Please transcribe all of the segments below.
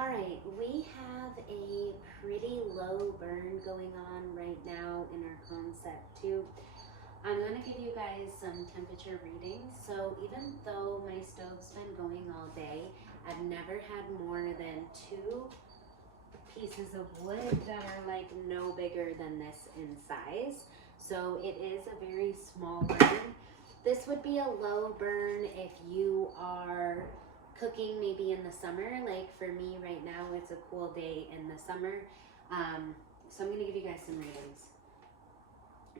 All right, we have a pretty low burn going on right now in our concept too. I'm gonna give you guys some temperature readings. So even though my stove's been going all day, I've never had more than 2 pieces of wood that are like no bigger than this in size. So it is a very small burn. This would be a low burn if you are cooking maybe in the summer. Like for me right now, it's a cool day in the summer. So I'm gonna give you guys some readings.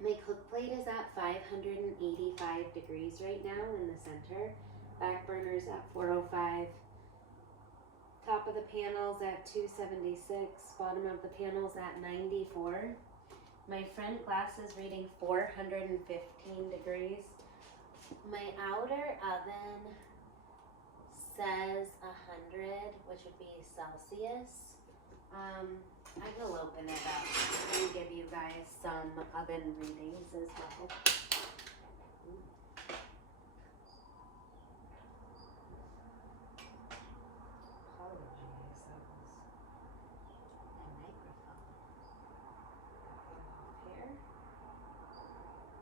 My cook plate is at 585 degrees right now in the center. Back burner's at 405. Top of the panel's at 276. Bottom of the panel's at 94. My front glass is reading 415 degrees. My outer oven says 100, which would be Celsius. I will open it up and give you guys some oven readings as well. Apologies, that was my microphone. Here.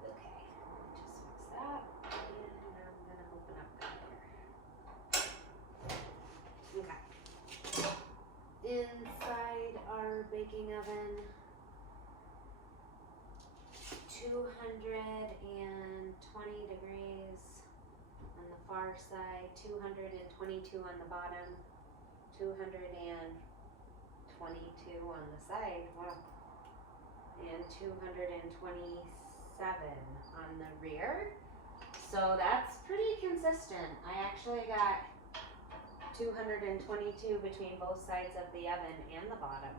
Okay, let me just fix that. And I'm gonna open up that here. Okay. Inside our baking oven, 220 degrees on the far side, 222 on the bottom, 222 on the side, wow, and 227 on the rear. So that's pretty consistent. I actually got 222 between both sides of the oven and the bottom.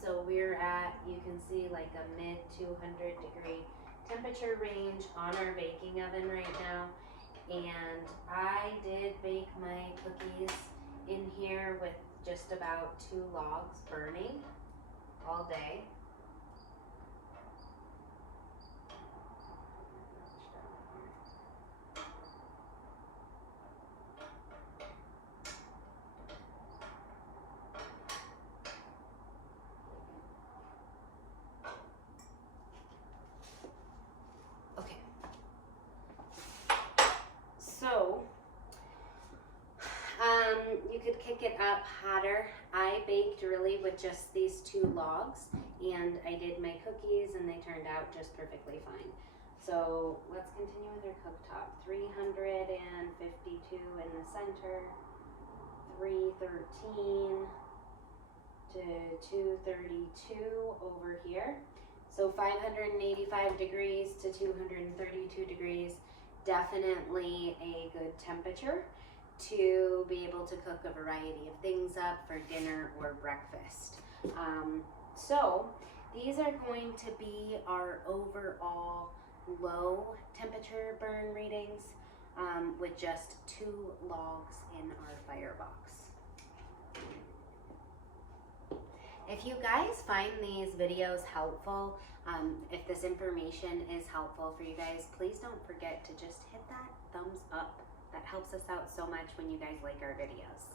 So we're at, you can see like a mid 200 degree temperature range on our baking oven right now. And I did bake my cookies in here with just about 2 logs burning all day. So, you could kick it up hotter. I baked really with just these 2 logs, and I did my cookies and they turned out just perfectly fine. So let's continue with our cooktop. 352 in the center, 313 to 232 over here. So 585 degrees to 232 degrees. Definitely a good temperature to be able to cook a variety of things up for dinner or breakfast. So these are going to be our overall low temperature burn readings with just 2 logs in our firebox. If you guys find these videos helpful, if this information is helpful for you guys, please don't forget to just hit that thumbs up. That helps us out so much when you guys like our videos.